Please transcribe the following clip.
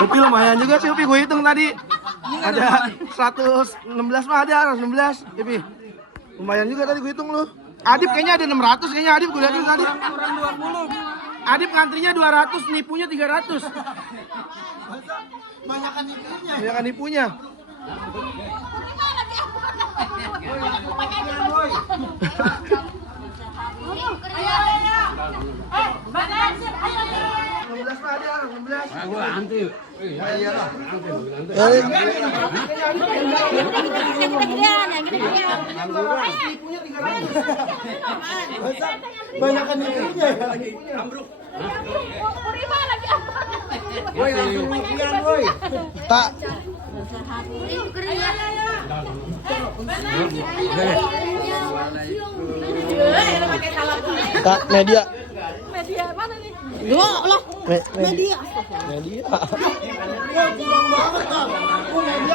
Upi lumayan juga sih Upi, gue hitung tadi. Ada 116 mah ada, 116 Upi. Lumayan juga tadi gue hitung lu. Adip kayaknya ada 600 kayaknya Adip gue liatin tadi. Kurang 20. Adip ngantrinya 200, nipunya 300. Banyakan nipunya. Banyakan nipunya. Banyakan nipunya. Woi, langsung makian woi. Tak. Tak media. Media mana nih? Loh, Media. Media. Kurang banget, Kak.